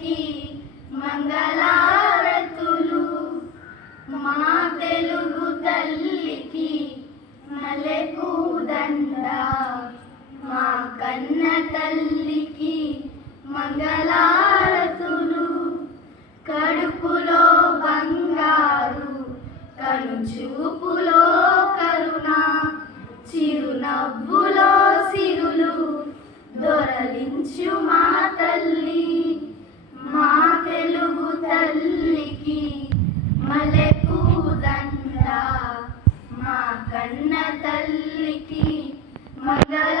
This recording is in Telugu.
తల్లికి మంగళారతులు, మా తెలుగు తల్లికి మల్లెపూదండ, మా కన్న తల్లికి మంగళారతులు. కడుపులో బంగారు, కనుచూపులో కరుణ, చిరునవ్వులో సిరులు దొరలించు మా తల్లి. మా తెలుగు తల్లికి మల్లెపూదండ, మా కన్న తల్లికి మంగళ